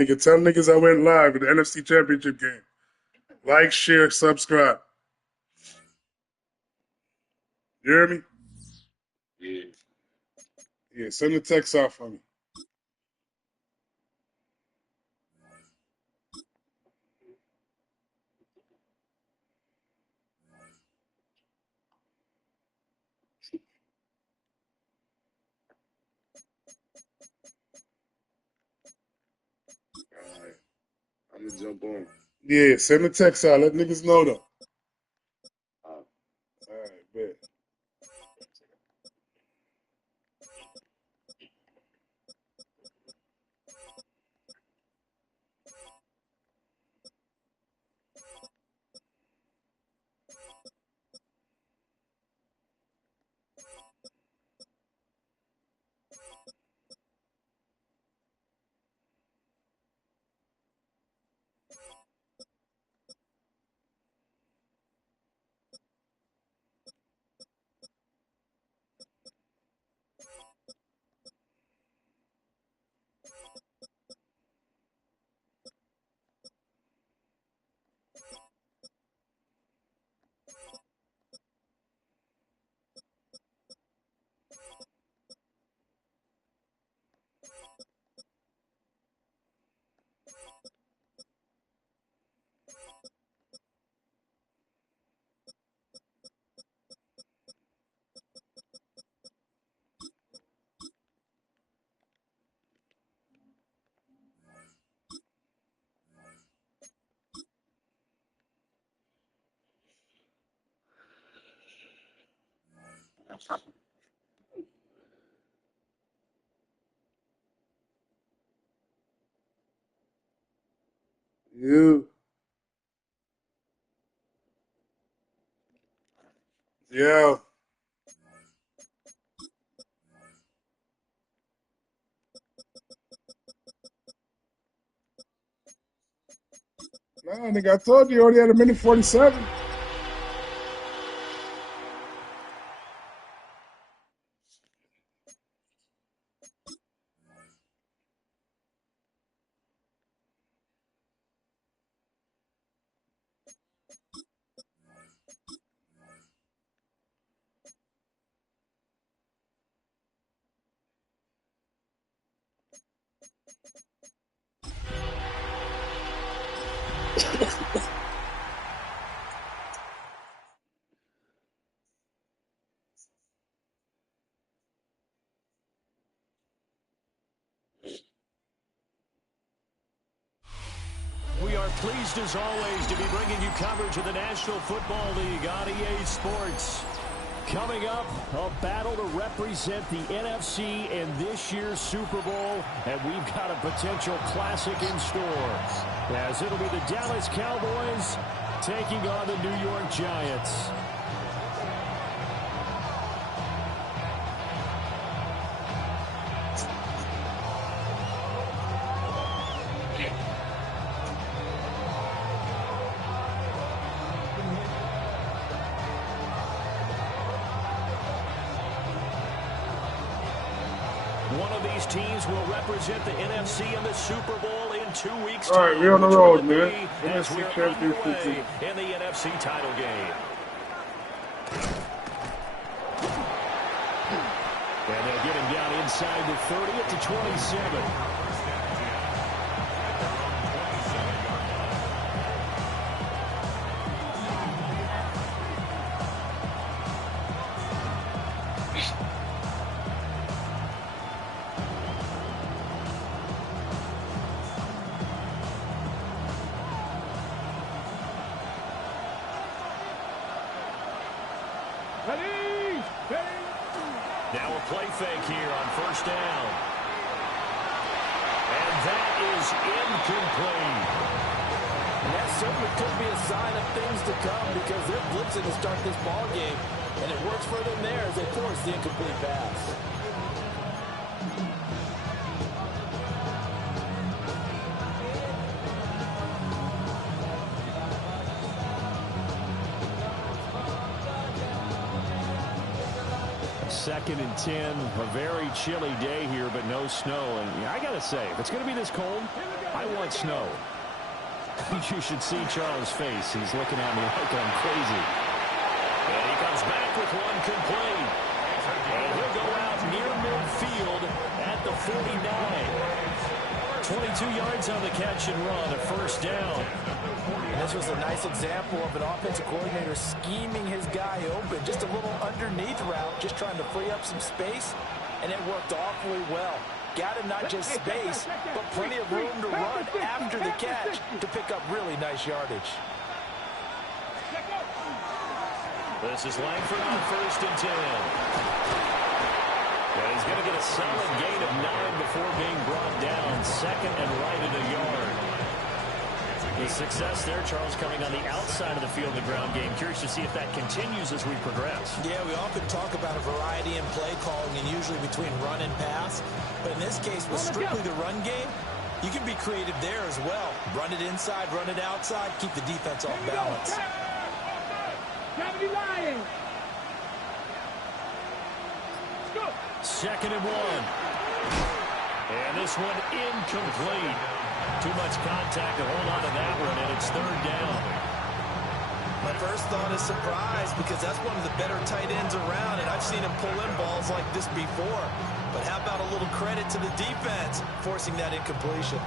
Nigga, tell niggas I went live at the NFC Championship game. Like, share, subscribe. You hear me? Yeah. Yeah, send the text out for me. All right. I'm gonna jump on. Yeah, send the text out. Let niggas know though. Uh, All right, bet. You. Yo. Nah, nigga, I told you already had a minute 47. We are pleased, as always, to be bringing you coverage of the National Football League on EA Sports. Coming up, a battle to represent the NFC in this year's Super Bowl, and we've got a potential classic in store, as it'll be the Dallas Cowboys taking on the New York Giants. One of these teams will represent the NFC in the Super Bowl in 2 weeks' time. All right, we're on the road, man. As NFC we're Championship underway game. in the NFC title game. And they'll get him down inside the 30 at the 27. Now a play fake here on first down. And that is incomplete. And that certainly could be a sign of things to come, because they're blitzing to start this ball game, and it works for them there as they force the incomplete pass. Second and 10, a very chilly day here, but no snow. And I got to say, if it's going to be this cold, I want snow. You should see Charles' face. He's looking at me like I'm crazy. And he comes back with one complete. And he'll go out near midfield at the 49. 22 yards on the catch and run, a first down. And this was a nice example of an offensive coordinator scheming his guy open. Just a little underneath route, just trying to free up some space, and it worked awfully well. Got him not just space, but plenty of room to run after the catch to pick up really nice yardage. This is Langford on first and 10. And he's going to get a solid gain of 9 before being brought down. Second and right at a yard. The success there, Charles, coming on the outside of the field, the ground game. Curious to see if that continues as we progress. Yeah, we often talk about a variety in play calling and usually between run and pass. But in this case, with strictly the run game, you can be creative there as well. Run it inside, run it outside, keep the defense off balance. Second and 1. And this one incomplete. Too much contact to hold on to that one, and it's third down. My first thought is surprise because that's one of the better tight ends around, and I've seen him pull in balls like this before. But how about a little credit to the defense forcing that incompletion?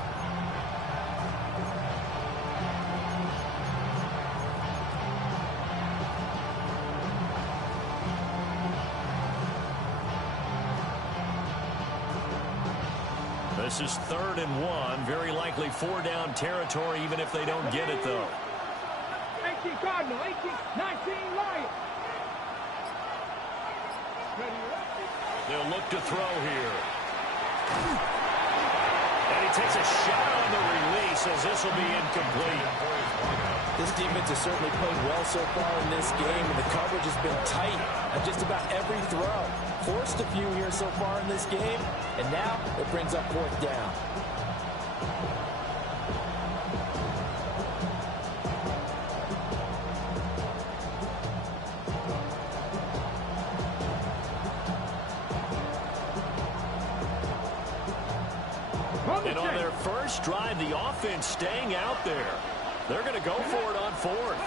This is third and 1. Very likely 4-down territory, even if they don't get it, though. 18 Cardinal, 19 Lions. They'll look to throw here. And he takes a shot on the release as this will be incomplete. This defense has certainly played well so far in this game, and the coverage has been tight on just about every throw. Forced a few here so far in this game, and now it brings up fourth down. And on their first drive, the offense staying out there. They're going to go for it on fourth.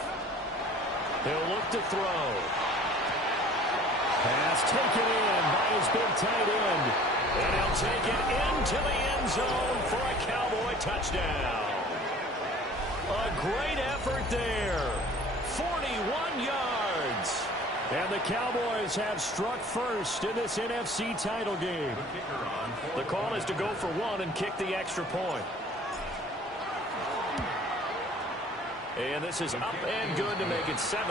They'll look to throw. Pass taken in by his big tight end. And he'll take it into the end zone for a Cowboy touchdown. A great effort there. 41 yards. And the Cowboys have struck first in this NFC title game. The call is to go for one and kick the extra point. And this is up and good to make it 7-0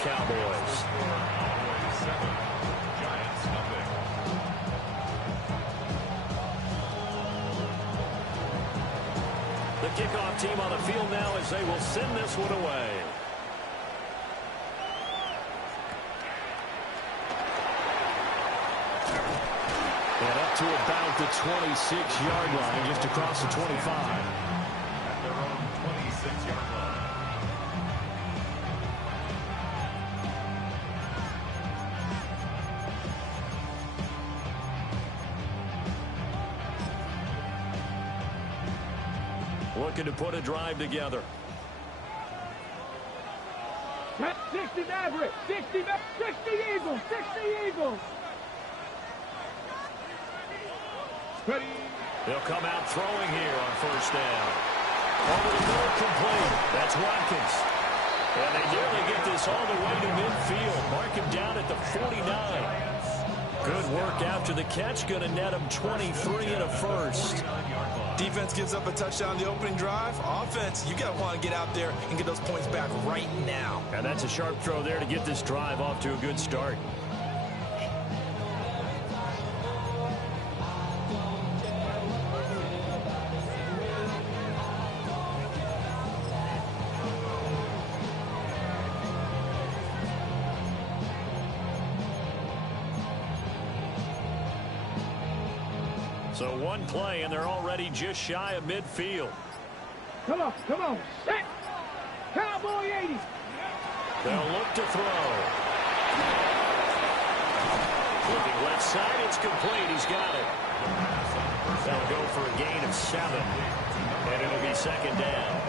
Cowboys. The kickoff team on the field now as they will send this one away. And up to about the 26-yard line, just across the 25. At their own 26-yard line. Looking to put a drive together. 60 Maverick, 60 Eagles, 60 Eagles. Ready. They'll come out throwing here on first down. Over the middle, complete. That's Watkins. And they nearly get this all the way to midfield. Mark him down at the 49. Good work after the catch. Going to net him 23 and a first. Defense gives up a touchdown on the opening drive. Offense, you got to want to get out there and get those points back right now. And that's a sharp throw there to get this drive off to a good start. So one play, and they're already just shy of midfield. Come on, set. Cowboy 80. They'll look to throw. Looking left side, it's complete. He's got it. They'll go for a gain of 7. And it'll be second down.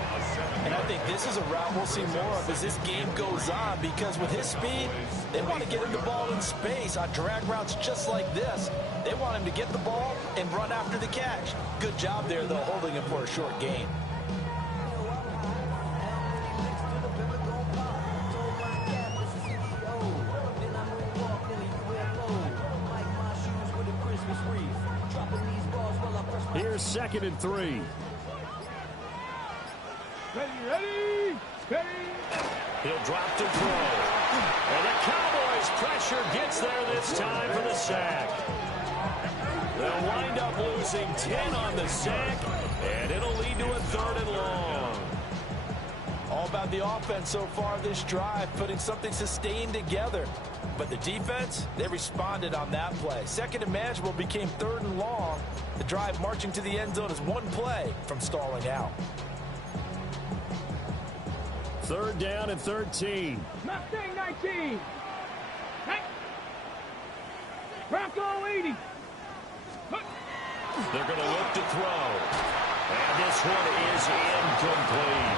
And I think this is a route we'll see more of as this game goes on, because with his speed, they want to get him the ball in space on drag routes just like this. They want him to get the ball and run after the catch. Good job there, though, holding him for a short gain. Here's 2nd and 3. Ready, steady. He'll drop to throw. And the Cowboys' pressure gets there this time for the sack. They'll wind up losing 10 on the sack, and it'll lead to a 3rd and long. All about the offense so far this drive, putting something sustained together. But the defense, they responded on that play. 2nd and manageable became 3rd and long. The drive marching to the end zone is one play from stalling out. 3rd down and 13. Mustang 19. Hey. Bronco 80. They're going to look to throw. And this one is incomplete.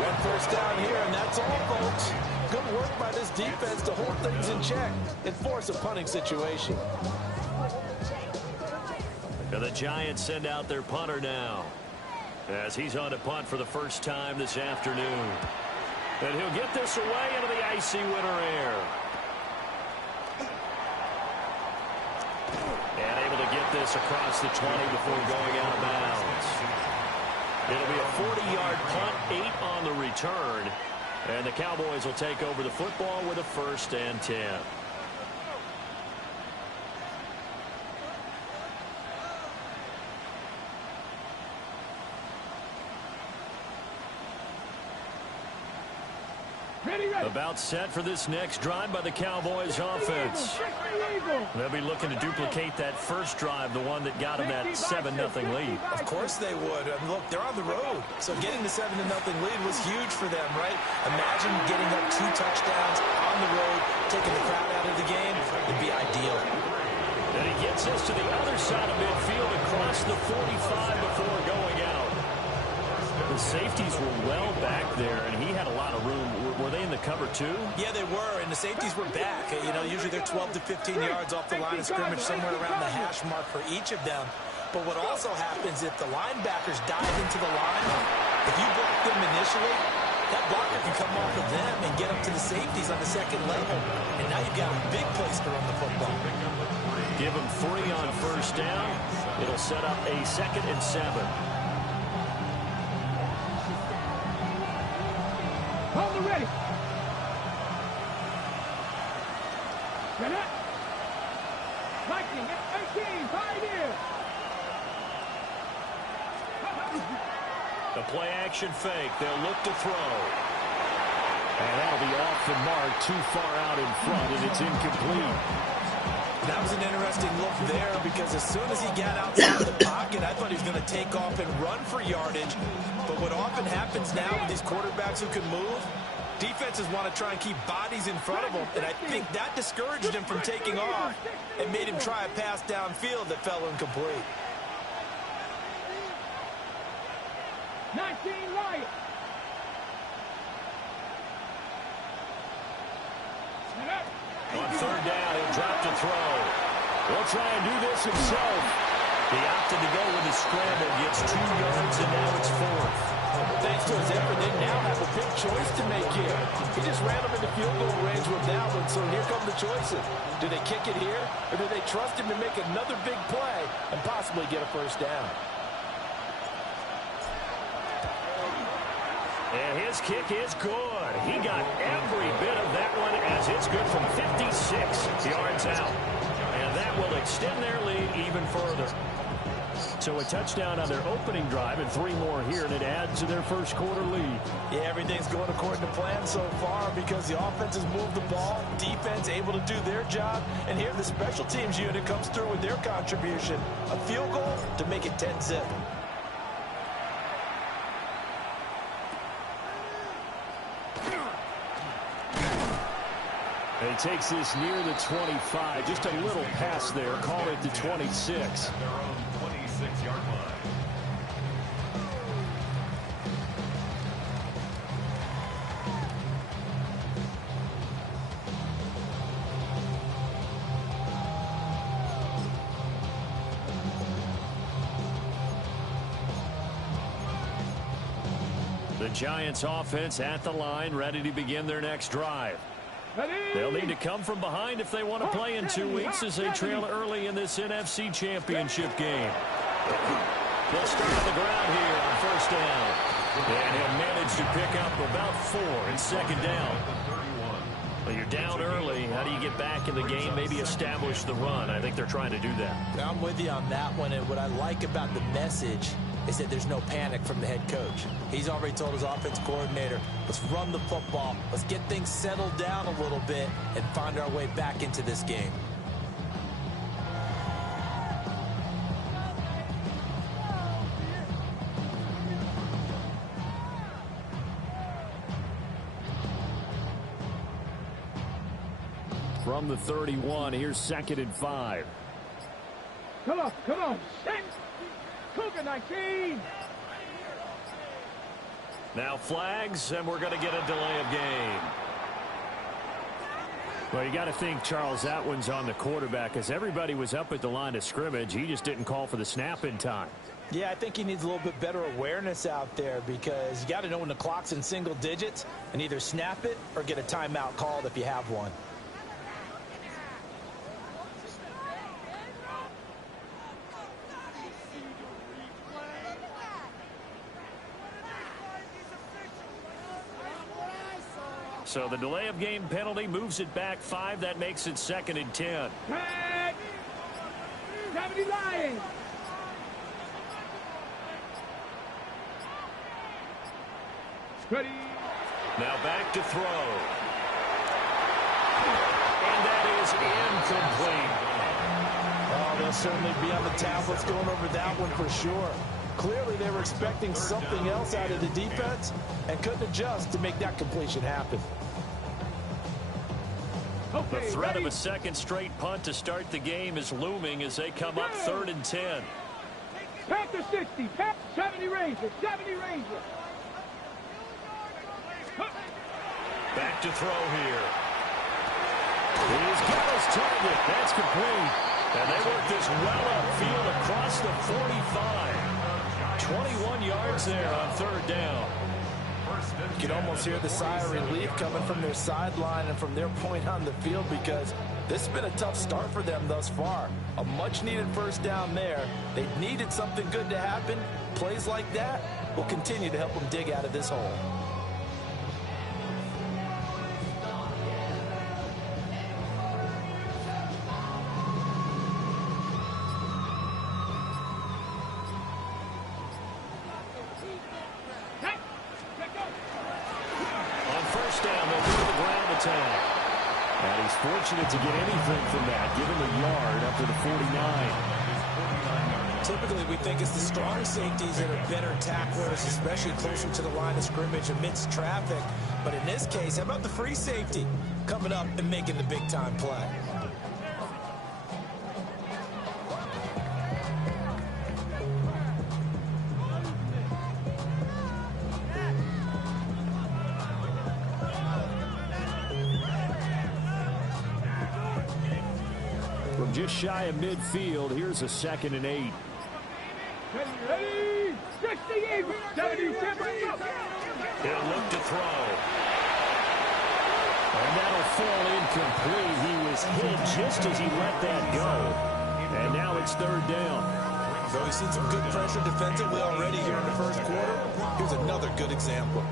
One first down here, and that's all, folks. Good work by this defense to hold things in check and force a punting situation. And the Giants send out their punter now, as he's on to punt for the first time this afternoon. And he'll get this away into the icy winter air. And able to get this across the 20 before going out of bounds. It'll be a 40-yard punt, 8 on the return. And the Cowboys will take over the football with a 1st and 10. About set for this next drive by the Cowboys offense. They'll be looking to duplicate that first drive, the one that got them that 7-0 lead. Of course they would. I mean, look, they're on the road. So getting the 7-0 lead was huge for them, right? Imagine getting up 2 touchdowns on the road, taking the crowd out of the game. It'd be ideal. And he gets us to the other side of midfield across the 45 before going out. The safeties were well back there, and he had a lot of room. Were they in the cover too? Yeah, they were, and the safeties were back. You know, usually they're 12 to 15 yards off the line of scrimmage, somewhere around the hash mark for each of them. But what also happens if the linebackers dive into the line, if you block them initially, that blocker can come off of them and get up to the safeties on the second level. And now you've got a big place to run the football. Give them 3 on first down. It'll set up a 2nd and 7. Hold the ready. Set up. Viking at 18, 5 here. The play action fake. They'll look to throw. And that'll be off the mark, too far out in front, and it's incomplete. That was an interesting look there, because as soon as he got outside the pocket, I thought he was going to take off and run for yardage. But what often happens now with these quarterbacks who can move, defenses want to try and keep bodies in front of them, and I think that discouraged him from taking off and made him try a pass downfield that fell incomplete. 19 right. Set up. On 3rd down, he'll drop to throw. He'll try and do this himself. He opted to go with the scramble, gets 2 yards, and now it's 4th. Thanks to his effort, they now have a big choice to make here. He just ran them into field goal range with that one, so here come the choices. Do they kick it here, or do they trust him to make another big play and possibly get a first down? And his kick is good. He got every bit of that one, as it's good from 56 yards out. And that will extend their lead even further. So a touchdown on their opening drive and 3 more here, and it adds to their first quarter lead. Yeah, everything's going according to plan so far, because the offense has moved the ball, defense able to do their job, and here the special teams unit comes through with their contribution. A field goal to make it 10-zip. And he takes this near the 25. Just a little pass there. Call it the 26. Their own 26-yard line. The Giants offense at the line, ready to begin their next drive. Ready. They'll need to come from behind if they want to play in 2 weeks as they trail early in this NFC Championship game. They'll start on the ground here on first down. And he'll manage to pick up about 4 in second down. Well, you're down early. How do you get back in the game, maybe establish the run? I think they're trying to do that. I'm with you on that one, and what I like about the message is that there's no panic from the head coach. He's already told his offense coordinator, let's run the football, let's get things settled down a little bit and find our way back into this game. From the 31, here's 2nd and 5. Come on, come on. Cougar 19. Now flags, and we're going to get a delay of game. Well, you got to think, Charles, that one's on the quarterback, as everybody was up at the line of scrimmage. He just didn't call for the snap in time. Yeah, I think he needs a little bit better awareness out there because you got to know when the clock's in single digits and either snap it or get a timeout called if you have one. So the delay of game penalty moves it back 5. That makes it 2nd and 10. Tag. 70 Lions. Ready. Now back to throw. And that is incomplete. Oh, they'll certainly be on the tablets going over that one for sure. Clearly they were expecting something else out of the defense and couldn't adjust to make that completion happen. The threat of a second straight punt to start the game is looming as they come up 3rd and 10. Panther 60. 70 Rangers. 70 Rangers. Back to throw here. He's got his target. That's complete. And they work this well upfield across the 45. 21 yards there on 3rd down. You can almost hear the sigh of relief coming from their sideline and from their point on the field because this has been a tough start for them thus far. A much-needed first down there. They needed something good to happen. Plays like that will continue to help them dig out of this hole. And he's fortunate to get anything from that. Give him a yard up to the 49. Typically, we think it's the strong safeties that are better tacklers, especially closer to the line of scrimmage amidst traffic. But in this case, how about the free safety coming up and making the big-time play? From just shy of midfield, here's a 2nd and 8. Ready. 68. 70. He'll look to throw. And that'll fall incomplete. He was hit just as he let that go. And now it's 3rd down. So we've seen some good pressure defensively already here in the first quarter. Here's another good example.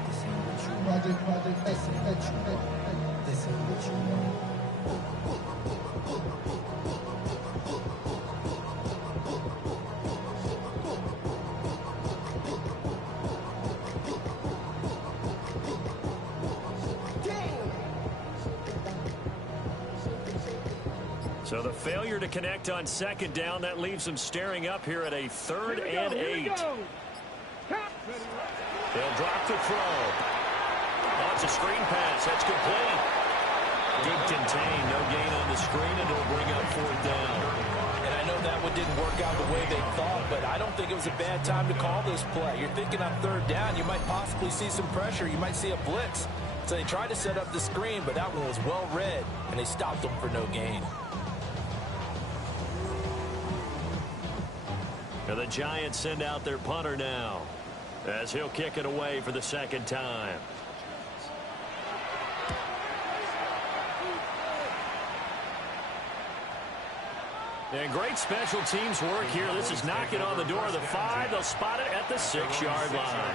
So the failure to connect on 2nd down, that leaves them staring up here at a 3rd and 8. They'll drop the throw. Oh, it's a screen pass. That's complete. Good contain. No gain on the screen, and it'll bring up 4th down. And I know that one didn't work out the way they thought, but I don't think it was a bad time to call this play. You're thinking on 3rd down, you might possibly see some pressure. You might see a blitz. So they tried to set up the screen, but that one was well read, and they stopped them for no gain. And the Giants send out their punter now. as he'll kick it away for the second time. And great special teams work here. This is knocking on the door of the 5. They'll spot it at the 6-yard line.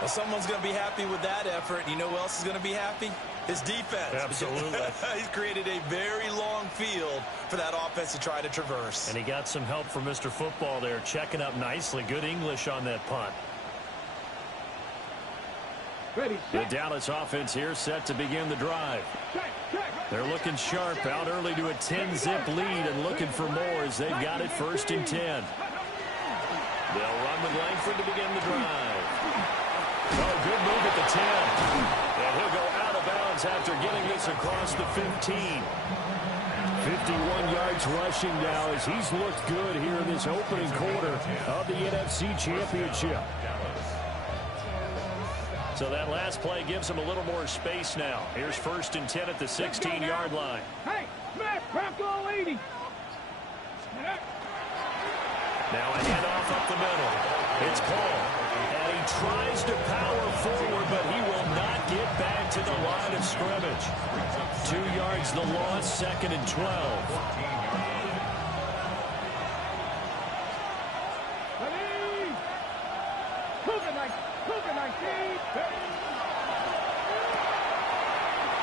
Well, someone's going to be happy with that effort. You know who else is going to be happy? His defense. Absolutely. He's created a very long field for that offense to try to traverse. And he got some help from Mr. Football there, checking up nicely. Good English on that punt. Ready, The set, Dallas offense here set to begin the drive. check. They're looking sharp, out early to a 10-zip lead and looking for more as they've got it 1st and 10. They'll run with Langford to begin the drive. Oh, good move at the 10. And he'll go out of bounds after getting this across the 15. 51 yards rushing now as he's looked good here in this opening quarter of the NFC Championship. So that last play gives him a little more space now. Here's 1st and 10 at the 16-yard line. Hey, Smith, Bronco 80. Now a handoff up the middle. It's Paul. And he tries to power forward, but he will not get back to the line of scrimmage. 2 yards the loss, 2nd and 12. Ready. Cougar 19.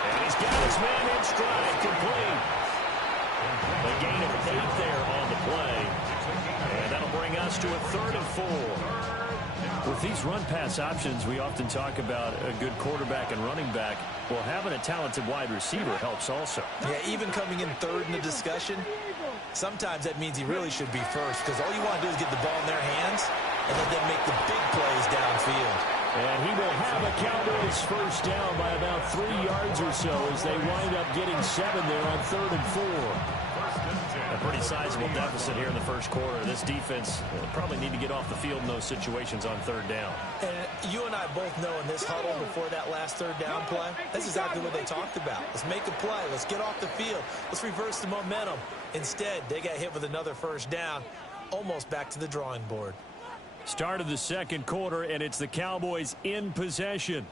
And he's got his man in stride, complete. A gain of 8 there on the play. And that'll bring us to a 3rd and 4. With these run-pass options, we often talk about a good quarterback and running back. Well, having a talented wide receiver helps also. Yeah, even coming in 3rd in the discussion, sometimes that means he really should be first because all you want to do is get the ball in their hands and let them make the big plays downfield. And he will have a Cowboys first down by about 3 yards or so as they wind up getting 7 there on 3rd and 4. A pretty sizable deficit here in the first quarter. This defense will probably need to get off the field in those situations on 3rd down. And you and I both know in this huddle before that last 3rd down play, that's exactly what they talked about. Let's make a play. Let's get off the field. Let's reverse the momentum. Instead, they got hit with another first down, almost back to the drawing board. Start of the second quarter, and it's the Cowboys in possession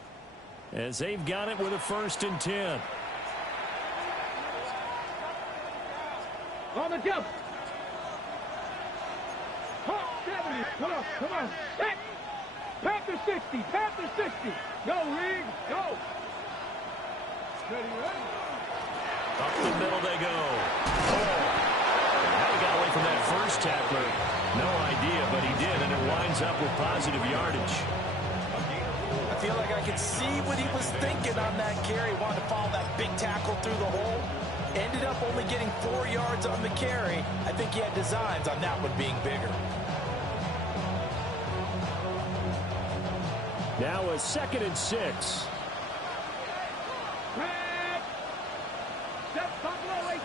as they've got it with a 1st and 10. On the jump. 70. Come on. Set. Panther 60. Panther 60. Go, Reed. Go. Ready. Up the middle they go. How he got away from that first tackler, no idea, but he did, and it winds up with positive yardage. I feel like I could see what he was thinking on that carry. Wanted to follow that big tackle through the hole. Ended up only getting 4 yards on the carry. I think he had designs on that one being bigger. Now a 2nd and 6. Red. Set Buffalo 18.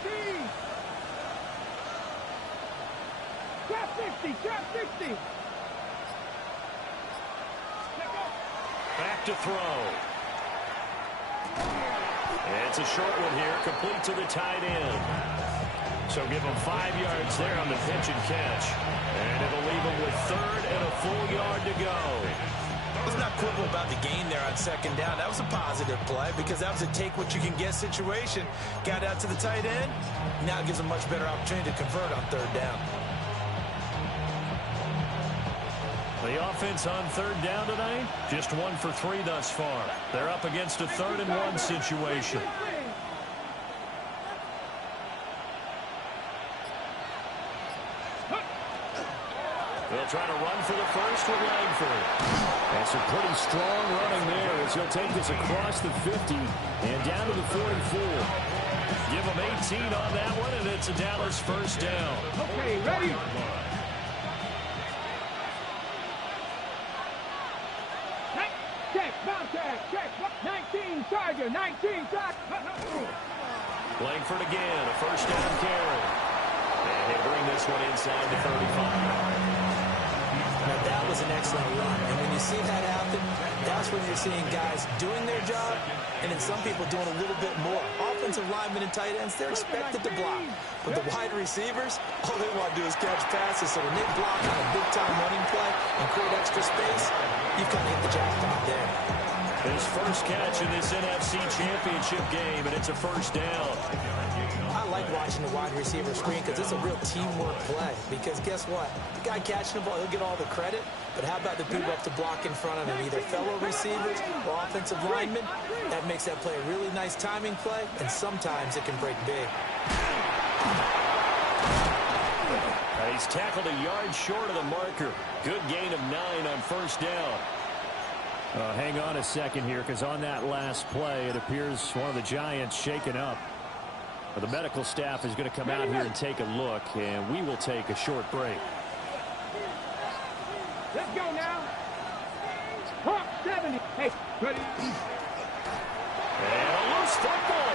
Trap 60. Trap 60. Back to throw. It's a short one here, complete to the tight end. So give him 5 yards there on the pitch and catch. And it'll leave him with 3rd and a full yard to go. Let's not quibble about the gain there on 2nd down. That was a positive play because that was a take-what-you-can-get situation. Got out to the tight end. Now it gives him a much better opportunity to convert on 3rd down. The offense on 3rd down tonight, just 1 for 3 thus far. They're up against a 3rd and 1 situation. They'll try to run for the first with Langford. And some pretty strong running there as he'll take this across the 50 and down to the 44. Give him 18 on that one, and it's a Dallas first down. Okay, ready? Check, contact, check. 19, Tiger, 19, Langford again, a first down carry. And they bring this one inside the 35. Now, that was an excellent run. And when you see that happen, that plus when you're seeing guys doing their job and then some people doing a little bit more. Offensive linemen and tight ends, they're expected to block. But the wide receivers, all they want to do is catch passes. So when they block on a big-time running play and create extra space, you've kind of hit the jackpot there. His first catch in this NFC Championship game, and it's a first down. I like watching the wide receiver screen because it's a real teamwork play. Because guess what? The guy catching the ball, he'll get all the credit. But how about the people up to block in front of him, either fellow receivers or offensive linemen? That makes that play a really nice timing play, and sometimes it can break big. He's tackled a yard short of the marker. Good gain of 9 on first down. Hang on a second here, because on that last play, it appears one of the Giants shaken up. The medical staff is going to come out here and take a look, and we will take a short break. Let's go now. Hawk 70. Hey, ready? And a loose football.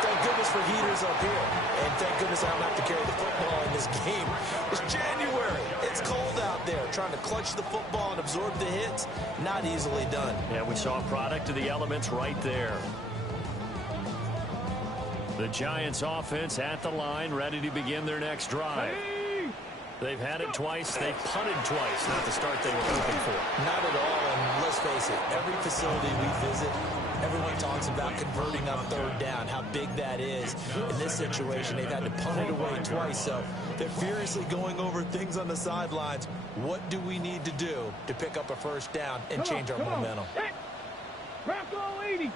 Thank goodness for heaters up here. And thank goodness I don't have to carry the football in this game. It's January. It's cold out there. Trying to clutch the football and absorb the hits, not easily done. Yeah, we saw a product of the elements right there. The Giants offense at the line, ready to begin their next drive. They've had it twice. They've punted twice. Not the start they were hoping for. Not at all, and let's face it, every facility we visit, everyone talks about converting on third down, how big that is. In this situation, they've had to punt it away twice, so they're furiously going over things on the sidelines. What do we need to do to pick up a first down and change our momentum? Bronco 80.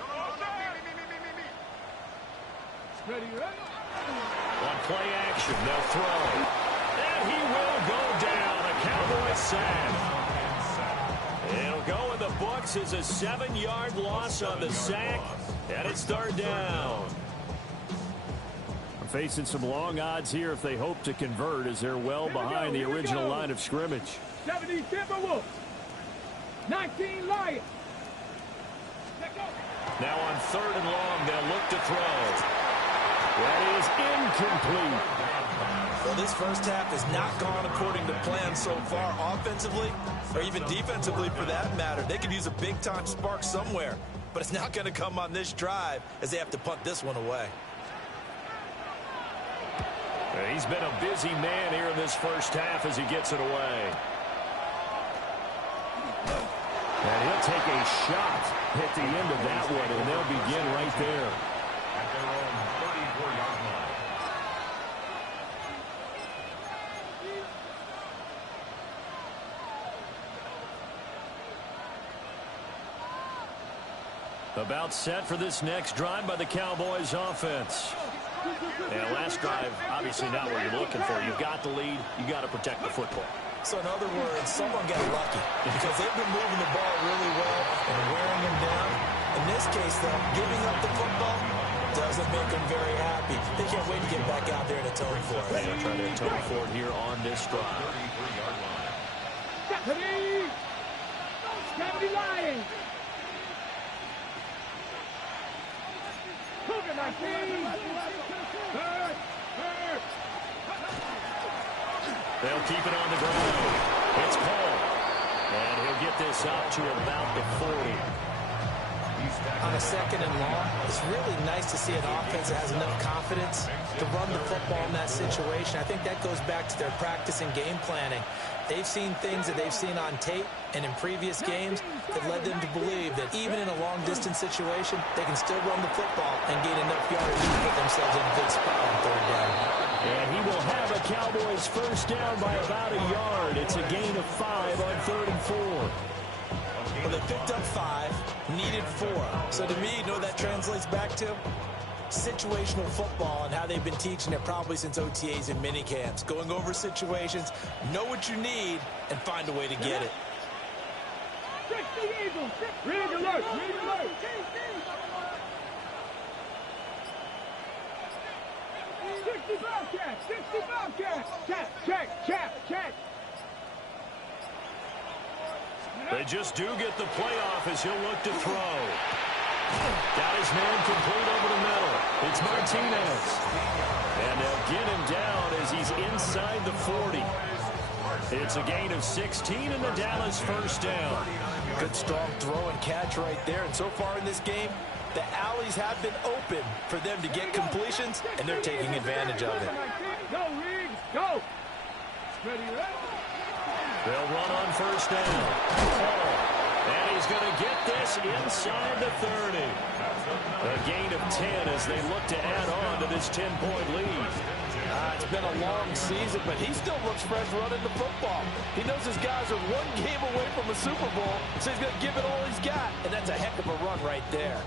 Ready, ready? On play action, they'll throw. And he will go down. A Cowboy sack. It'll go in the books as a 7-yard loss on the sack. And it's third down. We're facing some long odds here if they hope to convert, as they're well behind the original line of scrimmage. 70 Timberwolves. 19 Lions. Now on third and long, they'll look to throw. That is incomplete. Well, this first half has not gone according to plan so far offensively, or even defensively for that matter. They could use a big-time spark somewhere, but it's not going to come on this drive as they have to punt this one away. He's been a busy man here in this first half as he gets it away. And he'll take a shot at the end of that one, and they'll begin right there. At their own 34-yard line. About set for this next drive by the Cowboys offense. And last drive, obviously not what you're looking for. You've got the lead. You've got to protect the football. So in other words, someone got lucky because they've been moving the ball really well and wearing him down. In this case, though, giving up the football doesn't make them very happy. They can't wait to get back out there and atone for it. They're trying to atone for it here on this drive. 33-yard line. 70 Lions. Cougar 19. They'll keep it on the ground. It's Paul. And he'll get this up to about the 40. On a second and long, it's really nice to see an offense that has enough confidence to run the football in that situation. I think that goes back to their practice and game planning. They've seen things that they've seen on tape and in previous games that led them to believe that even in a long-distance situation, they can still run the football and gain enough yardage to put themselves in a good spot on third down. And he will have a Cowboys first down by about a yard. It's a gain of 5 on 3rd and 4. Well, they picked up 5, needed 4. So to me, you know what that translates back to? Situational football and how they've been teaching it probably since OTAs and minicamps. Going over situations, know what you need, and find a way to get it. 60 Eagles. Read alert. Read alert. 60 Bobcats. 60 Bobcats. Check. They just do get the playoff as he'll look to throw. Got his man complete over the middle. It's Martinez. And they'll get him down as he's inside the 40. It's a gain of 16 and the Dallas first down. Good, strong throw and catch right there. And so far in this game, the alleys have been open for them to get completions, and they're taking advantage of it. Go, Riggs, go. Ready, ready. They'll run on first down. And he's going to get this inside the 30. A gain of 10 as they look to add on to this 10-point lead. It's been a long season, but he still looks fresh running the football. He knows his guys are one game away from a Super Bowl, so he's going to give it all he's got. And that's a heck of a run right there.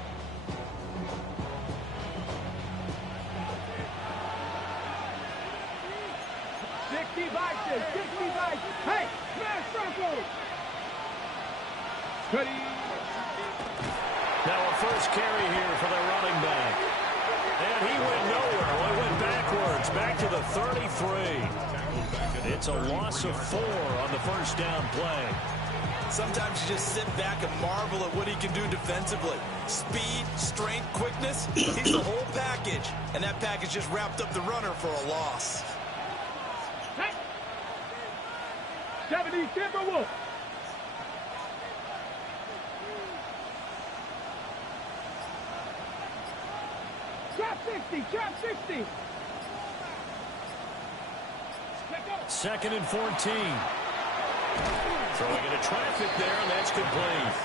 Hey, smash circle. Ready. Now a first carry here for the running back. And he went nowhere. Well, he went backwards, back to the 33. It's a loss of 4 on the first down play. Sometimes you just sit back and marvel at what he can do defensively. Speed, strength, quickness, he's the whole package. And that package just wrapped up the runner for a loss. 70 Timberwolves. Trap 60, trap 60. Second and 14. Throwing into traffic there, and that's complete.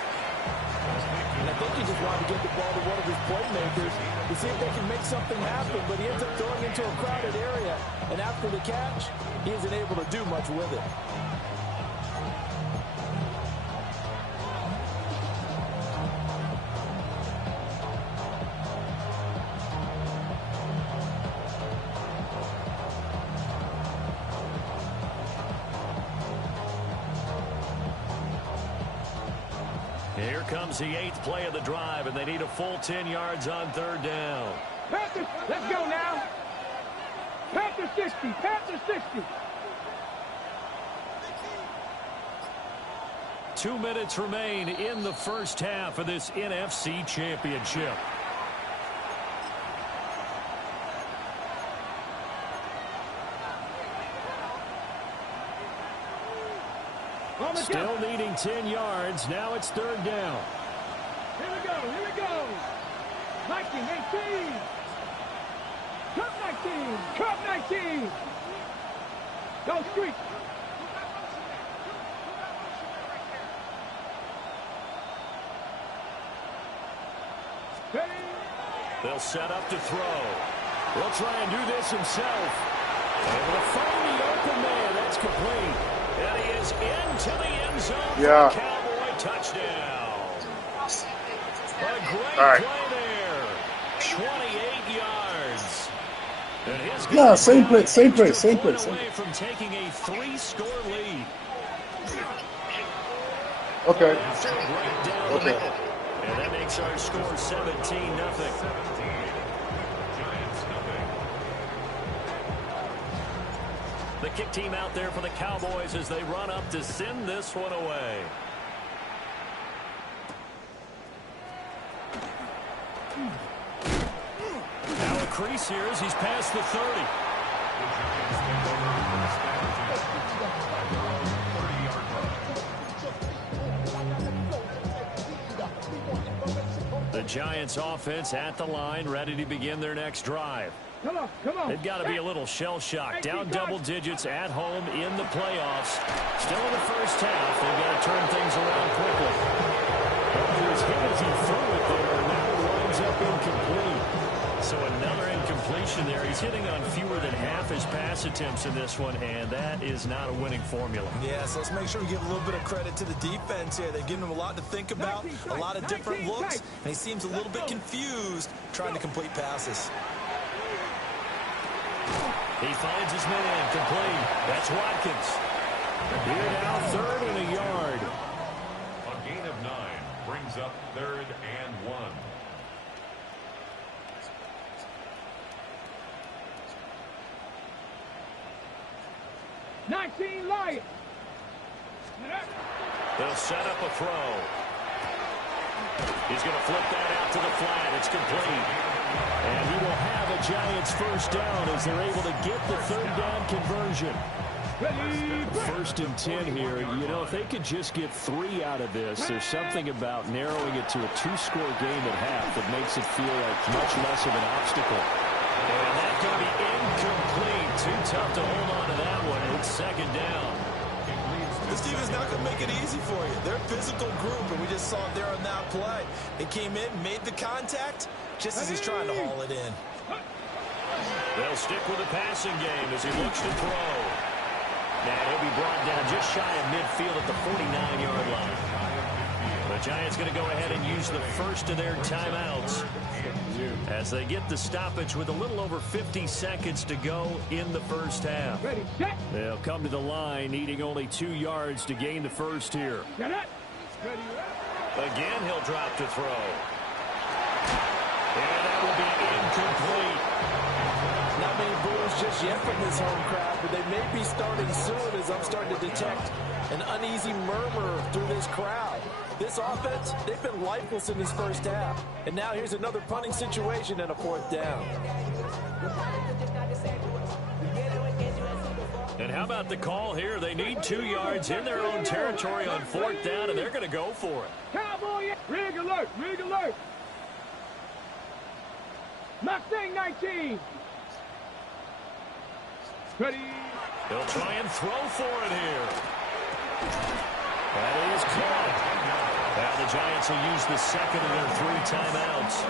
And I think he just wanted to get the ball to one of his playmakers to see if they can make something happen, but he ends up throwing into a crowded area. And after the catch, he isn't able to do much with it. Here comes the 8th play of the drive, and they need a full 10 yards on third down. Panthers, let's go now. Panthers 60, Panthers 60. 2 minutes remain in the first half of this NFC Championship. Still needing 10 yards. Now it's third down. Here we go, here we go. 1918. Cup 19, Cup 19. Go street. They'll set up to throw. He'll try and do this himself. Able to find the open man. That's complete. And he is into the end zone for a Cowboy touchdown. A great play there. 28 yards. And his same play. Away from taking a 3-score lead. Okay. Okay. And that makes our score 17-0. The kick team out there for the Cowboys as they run up to send this one away. Now a crease here as he's past the 30. The Giants offense at the line, ready to begin their next drive. Come on. They've got to be a little shell-shocked. Down double digits at home in the playoffs. Still in the first half. They've got to turn things around quickly. He was hit as he threw it there, and now it winds up incomplete. So another incompletion there. He's hitting on fewer than half his pass attempts in this one, and that is not a winning formula. Yes, let's make sure we give a little bit of credit to the defense here. They've given him a lot to think about, a lot of different looks, and he seems a little bit confused trying to complete passes. He finds his man complete. That's Watkins. Here now, 3rd and a yard. A gain of 9 brings up 3rd and 1. Lions. They'll set up a throw. He's going to flip that out to the flat. It's complete. And he will have a Giants first down as they're able to get the 3rd down conversion. First and 10 here. You know, if they could just get 3 out of this, there's something about narrowing it to a 2-score game at half that makes it feel like much less of an obstacle. And that's going to be incomplete. Too tough to hold on to that one. It's second down. This team is not going to make it easy for you. They're a physical group, and we just saw it there on that play. They came in, made the contact, just as he's trying to haul it in. They'll stick with the passing game as he looks to throw. And he'll be brought down just shy of midfield at the 49-yard line. The Giants going to go ahead and use the first of their timeouts as they get the stoppage with a little over 50 seconds to go in the first half. They'll come to the line needing only 2 yards to gain the first here. Again, he'll drop to throw. And that will be incomplete. Not many boos just yet from this home crowd, but they may be starting soon as I'm starting to detect an uneasy murmur through this crowd. This offense, they've been lifeless in this first half. And now here's another punting situation and a 4th down. And how about the call here? They need 2 yards in their own territory on 4th down, and they're going to go for it. Cowboy, rig alert, rig alert. Mustang 19. Ready. They'll try and throw for it here. That is caught. Now the Giants will use the second of their 3 timeouts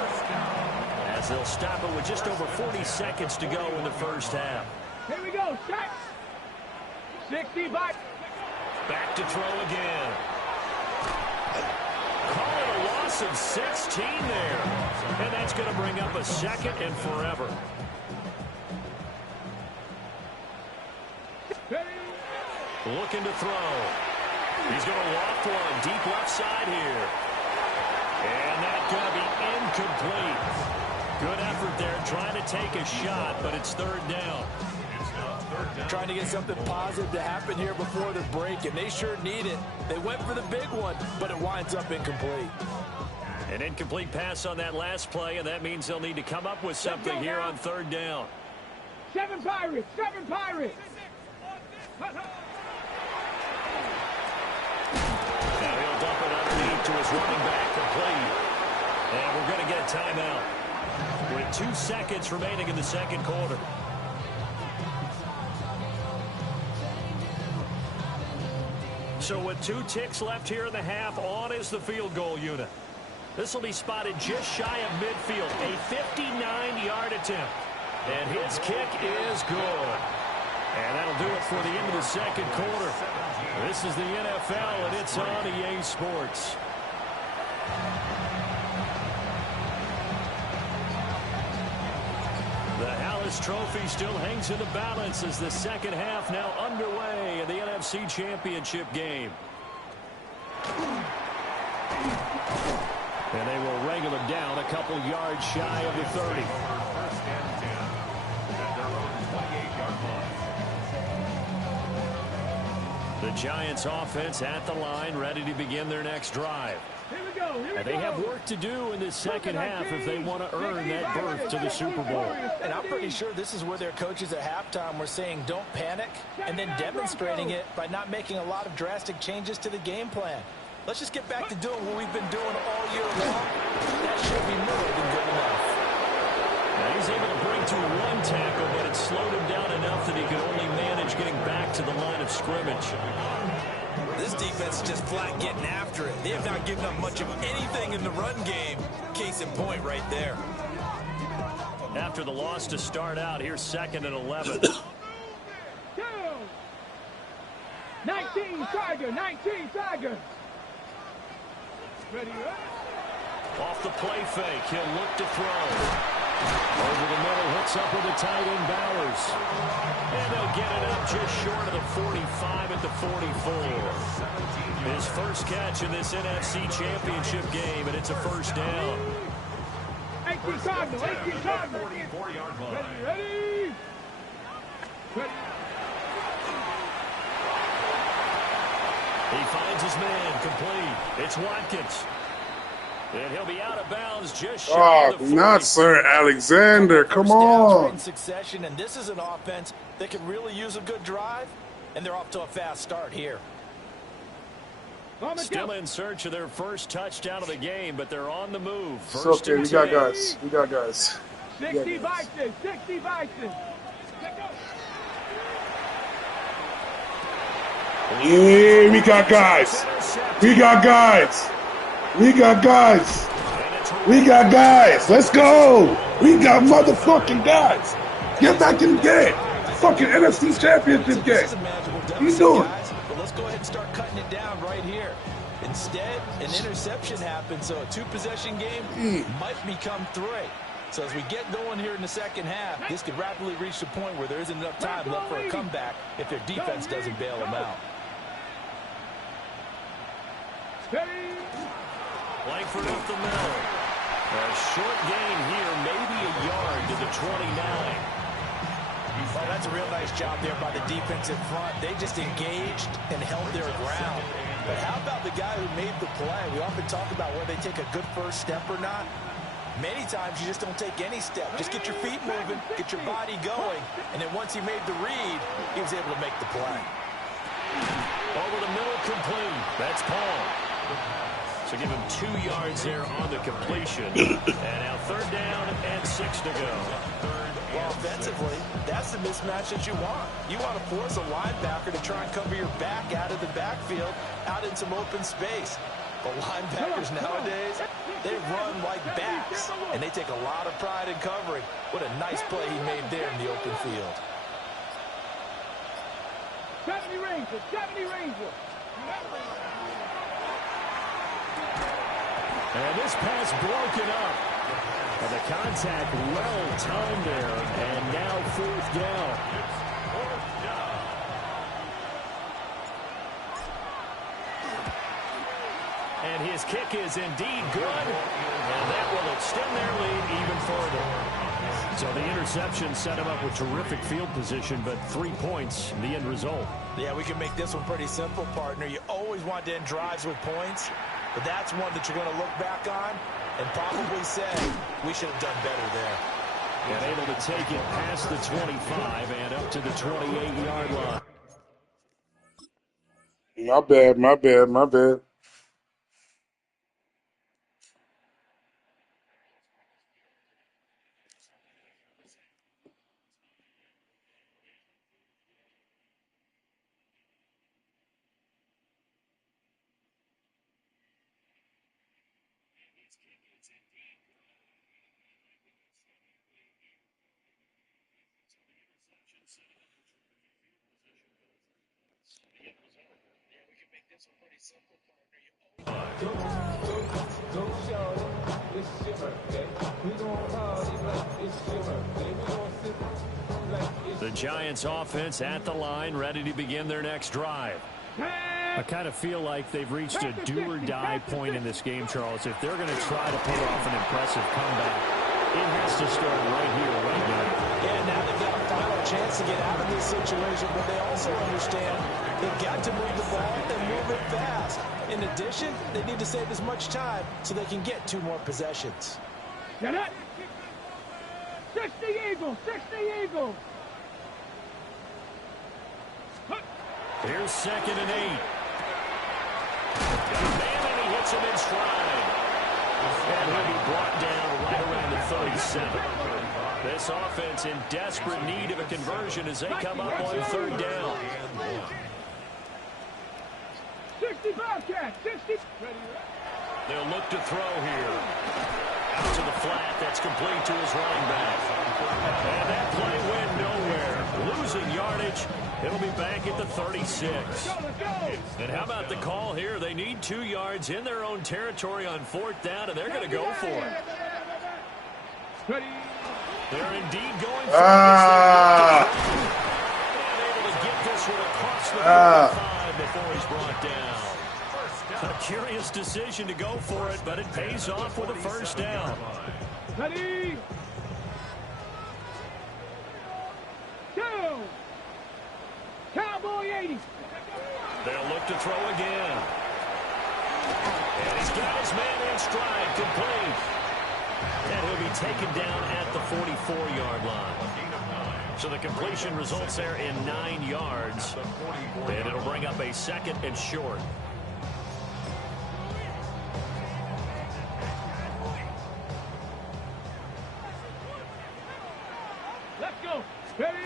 as they'll stop it with just over 40 seconds to go in the first half. Here we go, set. 60 back. Back to throw again. Call it a loss of 16 there. And that's going to bring up a second and forever. Looking to throw. He's going to loft one deep left side here. And that's going to be incomplete. Good effort there trying to take a shot, but it's 3rd down. Trying to get something positive to happen here before the break, and they sure need it. They went for the big one, but it winds up incomplete. An incomplete pass on that last play, and that means they'll need to come up with something here on 3rd down. 7 Pirates, 7 Pirates. Now he'll dump it underneath to his running back complete. And we're going to get a timeout with 2 seconds remaining in the second quarter. So with 2 ticks left here in the half, on is the field goal unit. This will be spotted just shy of midfield, a 59-yard attempt. And his kick is good. And that'll do it for the end of the second quarter. This is the NFL, and it's on EA Sports. The Hallis Trophy still hangs in the balance as the second half now underway in the NFC Championship game. And they will wrangle him down a couple yards shy of the 30. First and 10 at their own 28-yard line. The Giants offense at the line, ready to begin their next drive. Here we go, here we And they have work to do in this second half if they want to earn that berth to the Super Bowl. And I'm pretty sure this is where their coaches at halftime were saying don't panic, and then demonstrating it by not making a lot of drastic changes to the game plan. Let's just get back to doing what we've been doing all year long. That should be more than good enough. Now he's able to bring to 1 tackle, but it slowed him down enough that he could only manage getting back to the line of scrimmage. This defense is just flat getting after it. They have not given up much of anything in the run game. Case in point right there. After the loss to start out, here's 2nd and 11. 19 Tiger, 19 Tiger. Ready, Off the play fake, he'll look to throw. Over the middle, hooks up with the tight end Bowers. And they'll get it up just short of the 45 at the 44. His first catch in this NFC Championship game, and it's a first down. 18 Cardinal, 18 Cardinal. 44-yard line. Ready. He finds his man, complete. It's Watkins. And he'll be out of bounds just shy Oh, of the 40. not Sir Alexander. Come First downs are on. in succession, and this is an offense that could really use a good drive. And they're off to a fast start here. Still in search of their first touchdown of the game, but they're on the move. It's First okay. and We got 10. guys. We got guys. 60 Bison, 60 Bison. Yeah, we got guys. We got guys. We got guys. We got guys. Let's go. We got motherfucking guys. Get back in the game. Fucking NFC Championship game. This is a manageable What deficit, you doing? guys, but let's go ahead and start cutting it down right here. Instead, an interception happens, so a two-possession game might become three. So as we get going here in the second half, this could rapidly reach the point where there isn't enough time left for a comeback if their defense doesn't bail them out. Langford up the middle. A short gain here, maybe a yard to the 29. Oh, that's a real nice job there by the defensive front. They just engaged and held their ground. But how about the guy who made the play? We often talk about whether they take a good first step or not. Many times you just don't take any step. Just get your feet moving, get your body going, and then once he made the read, he was able to make the play. Over the middle, complete. That's Paul. So give him 2 yards there on the completion. And now third down and 6 to go. Well, offensively, that's the mismatch that you want. You want to force a linebacker to try and cover your back out of the backfield, out in some open space. But linebackers nowadays, they run like backs, and they take a lot of pride in covering. What a nice play he made there in the open field. 70 Rangers, 70 Rangers. And this pass broken up. And the contact well timed there. And now fourth down. And his kick is indeed good. And that will extend their lead even further. So the interception set him up with terrific field position, but 3 points, the end result. Yeah, we can make this one pretty simple, partner. You always want to end drives with points, but that's one that you're going to look back on and probably say, we should have done better there. And able to take it past the 25 and up to the 28-yard line. My bad, my bad, my bad. The Giants offense at the line, ready to begin their next drive. I kind of feel like they've reached a do-or-die point in this game, Charles. If they're going to try to pull off an impressive comeback, it has to start right here, right now. Yeah, now they've got a final chance to get out of this situation, but they also understand they've got to move the ball and move it fast. In addition, they need to save as much time so they can get 2 more possessions. Get it? 60 Eagles, 60 Eagles. Here's 2nd and 8. Got a man and he hits him in stride. And he'll be brought down right around the 37. This offense in desperate need of a conversion as they come up on 3rd down. 60 Bobcats, 60. They'll look to throw here. Out to the flat. That's complete to his running back. And that play went nowhere. Losing yardage. It'll be back at the 36. And how about the call here? They need 2 yards in their own territory on 4th down, and they're going to go for it. They're indeed going for it. And able to get this one across the 45 before he's brought down. A curious decision to go for it, but it pays off with a 1st down. Ready? Go! Cowboy 80. They'll look to throw again. And he's got his man in stride, complete. And he'll be taken down at the 44-yard line. So the completion results there in 9 yards. And it'll bring up a 2nd and short. Let's go. Ready?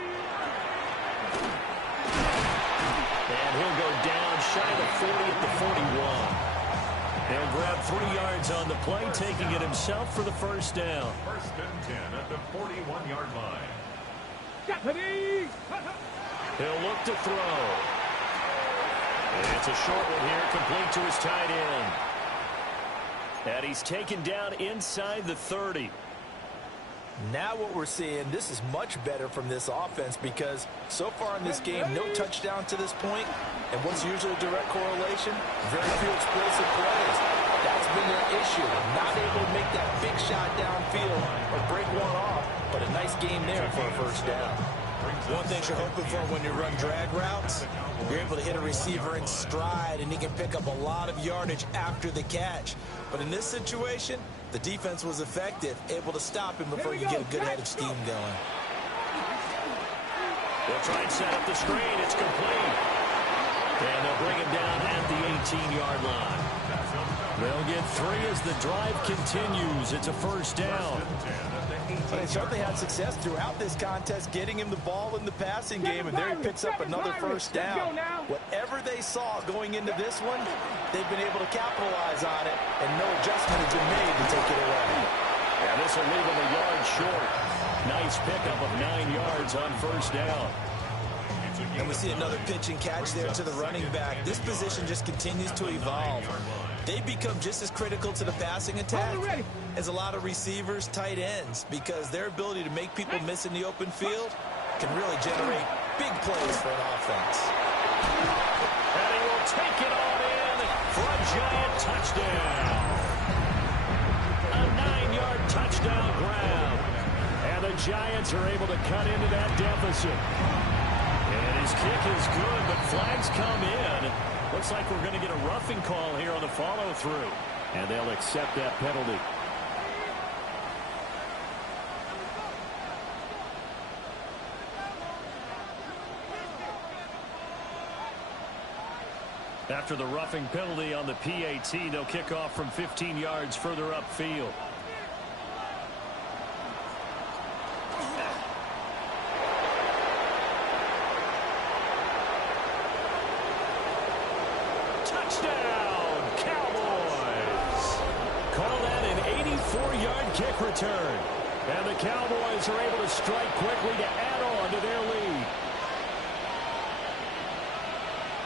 And he'll go down shy of the 40 at the 41. He'll grab 3 yards on the play, taking it himself for the first down. 1st and 10 at the 41-yard line. He'll look to throw. And it's a short one here, complete to his tight end. And he's taken down inside the 30. Now what we're seeing, this is much better from this offense because so far in this game, no touchdown to this point. And what's usually a direct correlation? Very few explosive plays. That's been their issue. Not able to make that big shot downfield or break one off, but a nice game there for a first down. One thing you're hoping for when you run drag routes, you're able to hit a receiver in stride and he can pick up a lot of yardage after the catch. But in this situation, the defense was effective, able to stop him before you get a good head of steam going. They'll try and set up the screen. It's complete. And they'll bring him down at the 18-yard line. They'll get 3 as the drive continues. It's a first down. But they certainly had success throughout this contest getting him the ball in the passing game, and there he picks up another first down. Whatever they saw going into this one, they've been able to capitalize on it, and no adjustment has been made to take it away. Yeah, this will leave him a yard short. Nice pickup of 9 yards on first down. And we see another pitch and catch there to the running back. This position just continues to evolve. They become just as critical to the passing attack as a lot of receivers, tight ends, because their ability to make people miss in the open field can really generate big plays for an offense. And he will take it all in for a giant touchdown. A 9-yard touchdown grab. And the Giants are able to cut into that deficit. And his kick is good, but flags come in. Looks like we're going to get a roughing call here on the follow-through. And they'll accept that penalty. After the roughing penalty on the PAT, they'll kick off from 15 yards further upfield. Touchdown, Cowboys! Call that an 84-yard kick return. And the Cowboys are able to strike quickly to add on to their lead.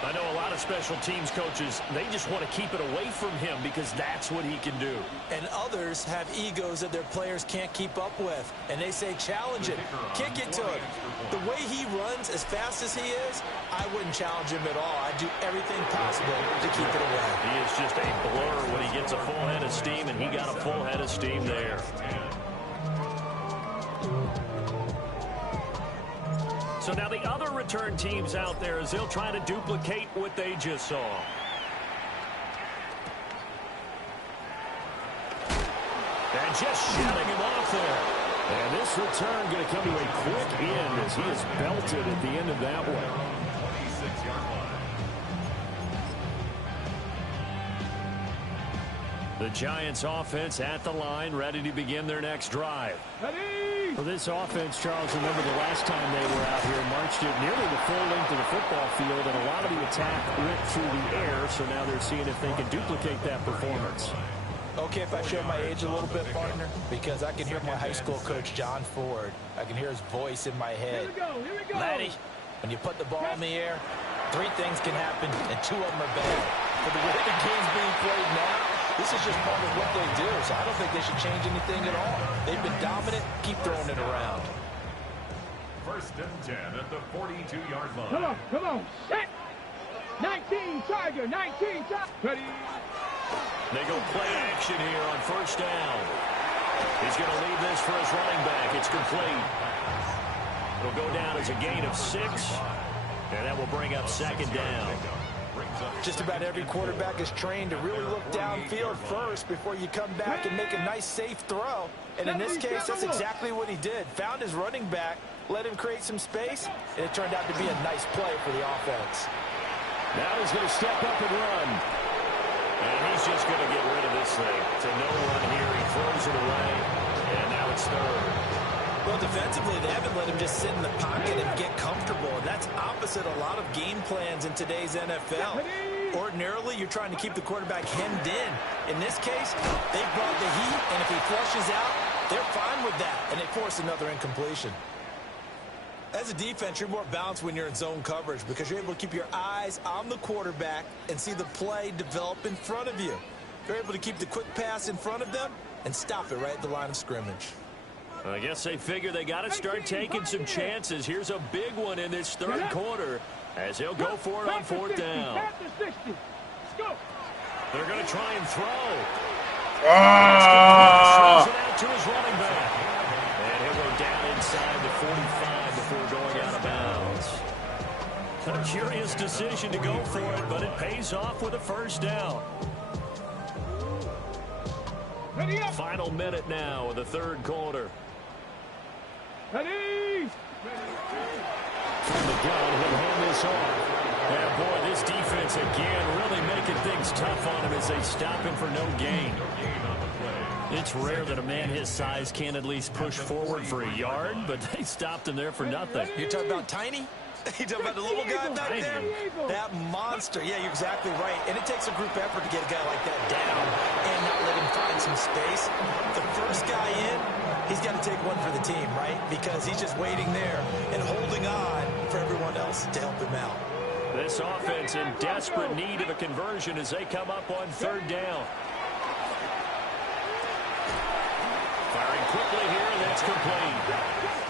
I know a lot of special teams coaches, they just want to keep it away from him because that's what he can do. And others have egos that their players can't keep up with. And they say, challenge it, kick it to him. The way he runs as fast as he is, I wouldn't challenge him at all. I'd do everything possible to keep it away. He is just a blur when he gets a full head of steam, and he got a full head of steam there. So now the other return teams out there as they'll try to duplicate what they just saw. And just shutting him off there. And this return going to come to a quick end as he is belted at the end of that one. 26-yard line. The Giants offense at the line, ready to begin their next drive. Ready? For this offense, Charles, remember the last time they were out here, marched it nearly the full length of the football field, and a lot of the attack went through the air, so now they're seeing if they can duplicate that performance. Okay, if I show my age a little bit, partner, because I can hear my high school coach, John Ford. I can hear his voice in my head. Here we go, here we go. Laddie, when you put the ball in the air, 3 things can happen, and 2 of them are bad. For the way the game's being played now, this is just part of what they do, so I don't think they should change anything at all. They've been dominant. Keep throwing it around. 1st and 10 at the 42-yard line. Come on, set. 19 Tiger, 19 Tiger. Ready? They go play action here on first down. He's going to leave this for his running back. It's complete. It'll go down as a gain of 6, and that will bring up 2nd down. Just about every quarterback is trained to really look downfield first before you come back and make a nice, safe throw. And in this case, that's exactly what he did. Found his running back, let him create some space, and it turned out to be a nice play for the offense. Now he's going to step up and run. And he's just going to get rid of this thing. It's a no-run here. He throws it away, and now it's third. Well, defensively, they haven't let him just sit in the pocket and get comfortable, and that's opposite a lot of game plans in today's NFL. Ordinarily, you're trying to keep the quarterback hemmed in. In this case, they brought the heat, and if he flushes out, they're fine with that, and they force another incompletion. As a defense, you're more balanced when you're in zone coverage because you're able to keep your eyes on the quarterback and see the play develop in front of you. You're able to keep the quick pass in front of them and stop it right at the line of scrimmage. I guess they figure they got to start taking some chances. Here's a big one in this third quarter as he'll go for it on fourth down. They're going to try and throw. Throws it out to his running back. And he'll go down inside the 45 before going out of bounds. A curious decision to go for it, but it pays off with a first down. Final minute now of the third quarter. Ready? From the gun, he'll hand this off. And boy, this defense again really making things tough on him as they stop him for no gain. It's rare that a man his size can't at least push forward for a yard, but they stopped him there for nothing. You're talking about Tiny? You talking about the little guy back there? That monster. Yeah, you're exactly right. And it takes a group effort to get a guy like that down and not let him find some space. The first guy in, he's got to take one for the team, right? Because he's just waiting there and holding on for everyone else to help him out. This offense in desperate need of a conversion as they come up on third down. Firing quickly here, and that's complete.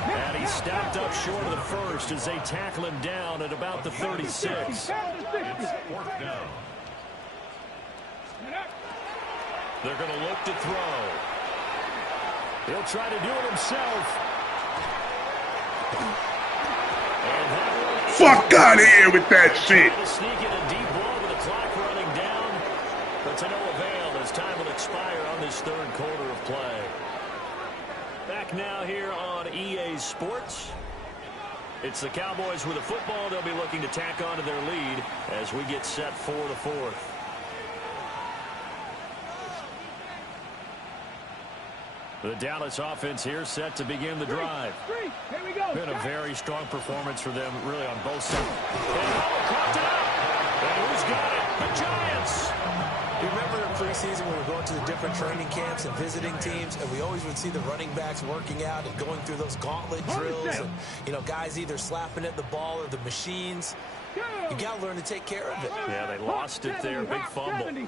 And he's stopped up short of the first as they tackle him down at about the 36. It's fourth down. They're going to look to throw. He'll try to do it himself. And that one... Fuck out of here with that shit. Sneak in a deep ball with the clock running down. But to no avail as time will expire on this third quarter of play. Back now here on EA Sports. It's the Cowboys with the football. They'll be looking to tack on to their lead as we get set for the fourth. The Dallas offense here set to begin the drive. Here we go. Been a very strong performance for them, really, on both sides. And it out. And who's got it? The Giants. You remember in preseason when we were going to the different training camps and visiting teams, and we always would see the running backs working out and going through those gauntlet drills, and guys either slapping at the ball or the machines. You got to learn to take care of it. Yeah, they lost it there. Big fumble.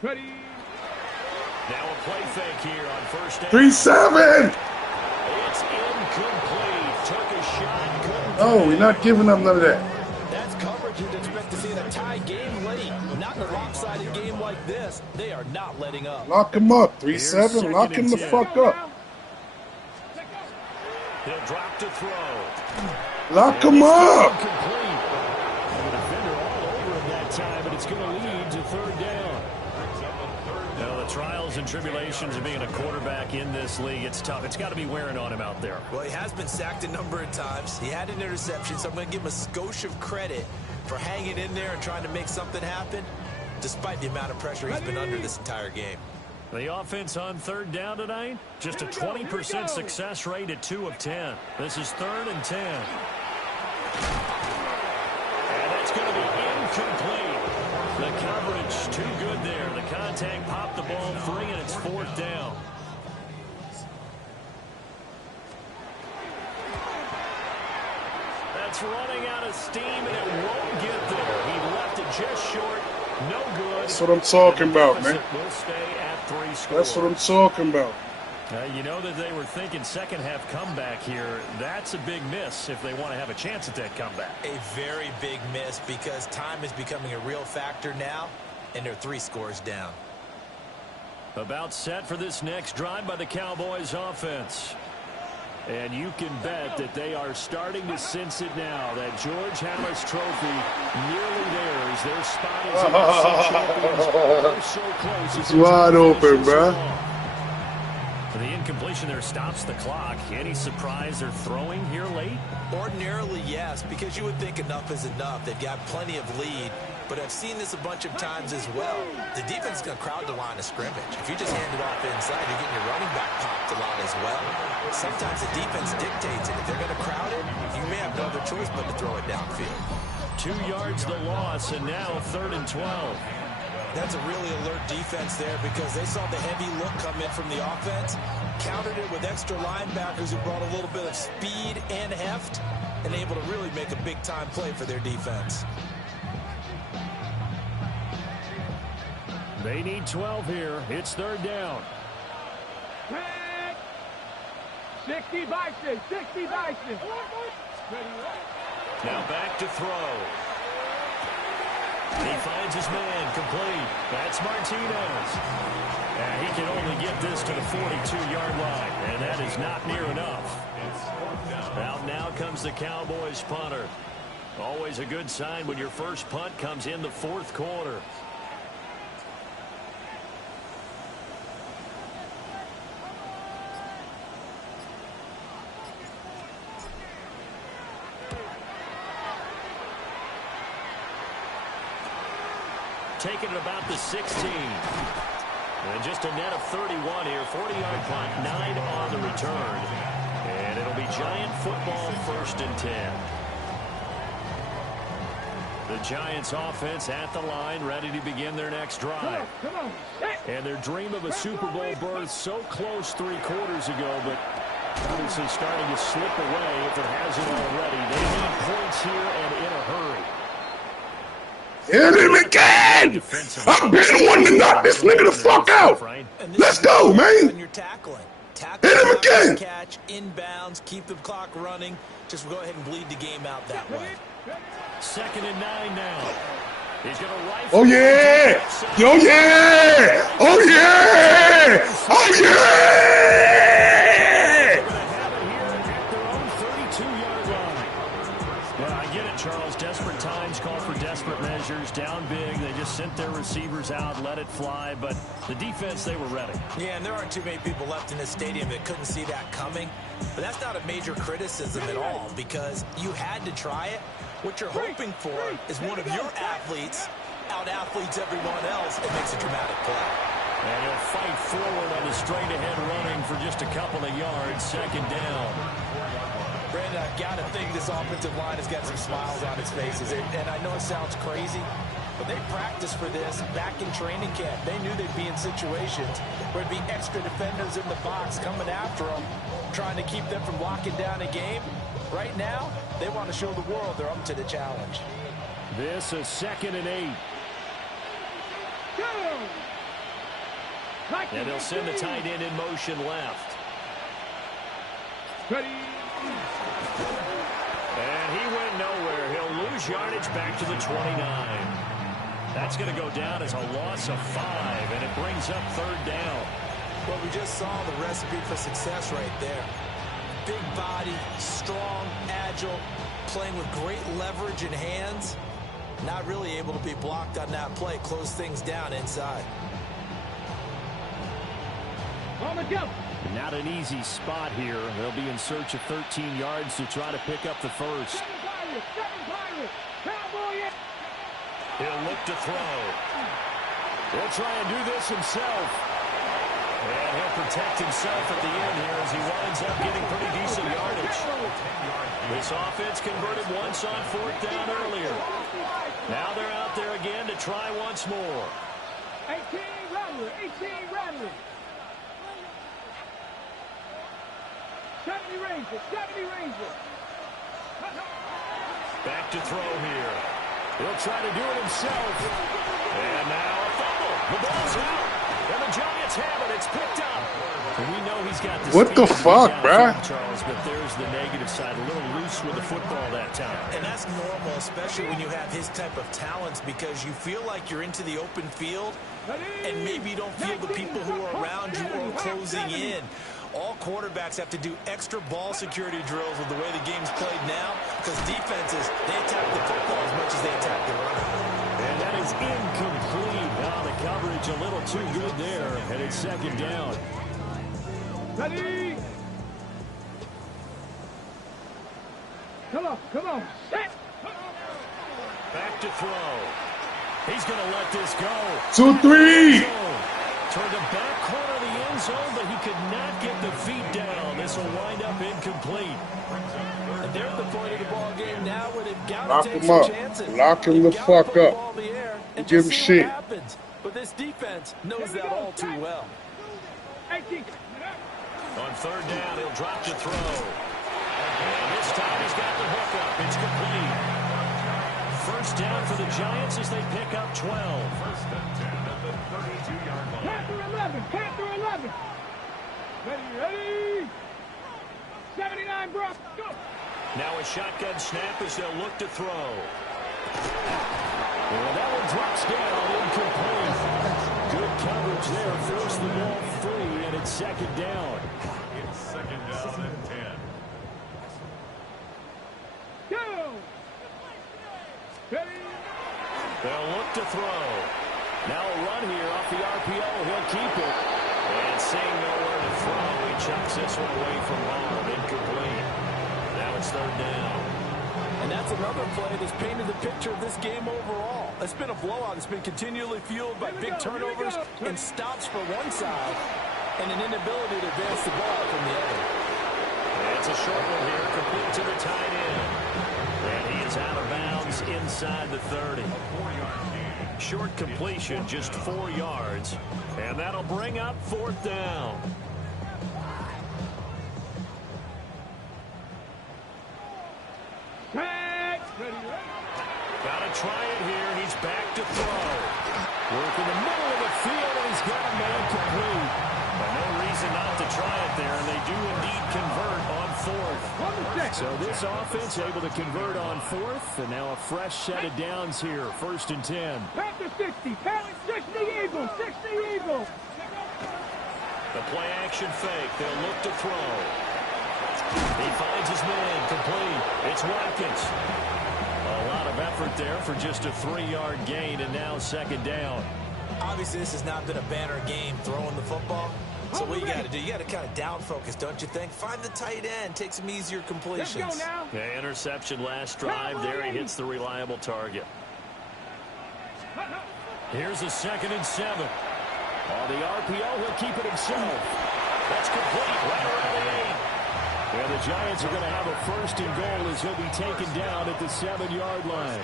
Ready? Now a play fake here on first down. 3-7. It's incomplete. Took a shot. Couldn't. Oh, we're not giving up none of that. That's coverage you'd expect to see in a tie game late. Not in a lopsided game like this. They are not letting up. Lock him up. 3-7. Lock him the fuck up. He'll drop to throw. Lock him up. Incomplete. The defender all over him that time, but it's going to lead to third down. Now, the trials and tribulations of being a quarterback in this league, it's tough. It's got to be wearing on him out there. Well, he has been sacked a number of times. He had an interception, so I'm going to give him a skosh of credit for hanging in there and trying to make something happen, despite the amount of pressure he's been under this entire game. The offense on third down tonight, just a 20% success rate at 2 of 10. This is 3rd and 10. And that's going to be incomplete. The coverage too good there. The contact popped the ball free, and it's 4th down. That's running out of steam, and it won't get there. He left it just short. No good. That's what I'm talking about, man. Will stay at 3 scores. That's what I'm talking about. You know that they were thinking second half comeback here. That's a big miss if they want to have a chance at that comeback. A very big miss because time is becoming a real factor now, and they're 3 scores down. About set for this next drive by the Cowboys offense. And you can bet that they are starting to sense it now. That George Halas trophy nearly theirs. Their spot is NFC champions. They're so close. It's wide open, bro. The incompletion there stops the clock. Any surprise they're throwing here late? Ordinarily, yes, because you would think enough is enough. They've got plenty of lead, but I've seen this a bunch of times as well. The defense is going to crowd the line of scrimmage. If you just hand it off inside, you're getting your running back popped a lot as well. Sometimes the defense dictates it. If they're going to crowd it, you may have no other choice but to throw it downfield. 2 yards the loss, and now 3rd and 12. That's a really alert defense there because they saw the heavy look come in from the offense, countered it with extra linebackers who brought a little bit of speed and heft, and able to really make a big-time play for their defense. They need 12 here. It's 3rd down. 60 Bison, 60 Bison. Now back to throw. He finds his man, complete. That's Martinez. And he can only get this to the 42-yard line, and that is not near enough. Now comes the Cowboys punter. Always a good sign when your first punt comes in the 4th quarter. Taking it about the 16. And just a net of 31 here. 40-yard punt, 9 on the return. And it'll be Giant football, 1st and 10. The Giants offense at the line, ready to begin their next drive. And their dream of a Super Bowl berth so close 3 quarters ago, but obviously starting to slip away if it hasn't already. They need points here and in a hurry. Hit him again! I've been wanting to knock this nigga the fuck out. Let's go, man. You're tackling. Hit him again. Catch, inbounds, keep the clock running. Just go ahead and bleed the game out that way. 2nd and 9 now. He's going to rifle. Oh, yeah. Oh, yeah. Oh, yeah. Oh, yeah. Charles, desperate times call for desperate measures. Down big, they just sent their receivers out, let it fly, but the defense, they were ready. Yeah, and there aren't too many people left in this stadium that couldn't see that coming, but that's not a major criticism at all because you had to try it. What you're hoping for is one of your athletes out-athletes everyone else and makes a dramatic play. And he'll fight forward on the straight-ahead running for just a couple of yards, 2nd down. Brandon, I've got to think this offensive line has got some smiles on its faces. And I know it sounds crazy, but they practiced for this back in training camp. They knew they'd be in situations where there'd be extra defenders in the box coming after them, trying to keep them from locking down a game. Right now, they want to show the world they're up to the challenge. This is 2nd and 8. And they'll send the tight end in motion left. Ready. And he went nowhere. He'll lose yardage back to the 29. That's going to go down as a loss of 5, and it brings up 3rd down. Well, we just saw the recipe for success right there. Big body, strong, agile, playing with great leverage in hands. Not really able to be blocked on that play. Close things down inside. On the jump. Not an easy spot here. They'll be in search of 13 yards to try to pick up the first. He'll look to throw. He'll try and do this himself. And he'll protect himself at the end here as he winds up getting pretty decent yardage. This offense converted once on 4th down earlier. Now they're out there again to try once more. 18 Rattler, 18 Rattler. 70 Ranger, 70 Ranger. Back to throw here. He'll try to do it himself. And now a fumble. The ball's out. And the Giants have it. It's picked up. And we know he's got the what the fuck, bruh? Charles, but there's the negative side. A little loose with the football that time. And that's normal, especially when you have his type of talents, because you feel like you're into the open field, and maybe you don't feel the people who are around you or closing in. All quarterbacks have to do extra ball security drills with the way the game's played now, because defenses, they attack the football as much as they attack the run. And that is incomplete. Now the coverage a little too good there, and it's 2nd down. Ready? Come on. Set. Back to throw. He's going to let this go. 2-3. Toward the back corner of the end zone, but he could not get the feet down. This will wind up incomplete. And they're at the point of the ball game now where they've got Lock to take him some up. chances. Lock him They've the got fuck to put the up. ball in the air and Give him just see shit. what happens. But this defense knows that all too well. 18. On third down, he'll drop to throw. And this time he's got the hookup. It's complete. First down for the Giants as they pick up 12. First and 10 at the 32-yard line. Panther 11. Ready? 79, Brock, go. Now a shotgun snap as they'll look to throw. Well, that one drops down, incomplete. Good coverage there, forced the ball free, and it's second down. It's second down and 10. Go. Ready? They'll look to throw. Now a run here off the RPO. He'll keep it. And seeing nowhere to throw, he chucks this one away from home. Incomplete. Now it's third down. And that's another play that's painted the picture of this game overall. It's been a blowout. It's been continually fueled by big turnovers and stops for one side and an inability to advance the ball from the other. And it's a short one here, complete to the tight end. And he is out of bounds inside the 30. Short completion, just 4 yards. And that'll bring up fourth down. Gotta try it here. He's back to throw. Work in the middle of the field, and he's got a man complete. But no reason not to try it there, and they do indeed convert on fourth. So this offense able to convert on fourth, and now a fresh set of downs here. First and 10. Panther 60. Panther 60 Eagles. 60 Eagles. The play action fake. They'll look to throw. He finds his man complete. It's Watkins. A lot of effort there for just a 3-yard gain, and now second down. Obviously, this has not been a banner game throwing the football. So what you got to do, you got to kind of down focus, don't you think? Find the tight end, take some easier completions. Let's go now. Yeah, interception last drive. There he hits the reliable target. Here's a 2nd and 7. On the RPO, he'll keep it himself. That's complete right around the 8. And the Giants are going to have a first and goal as he'll be taken down at the 7-yard line.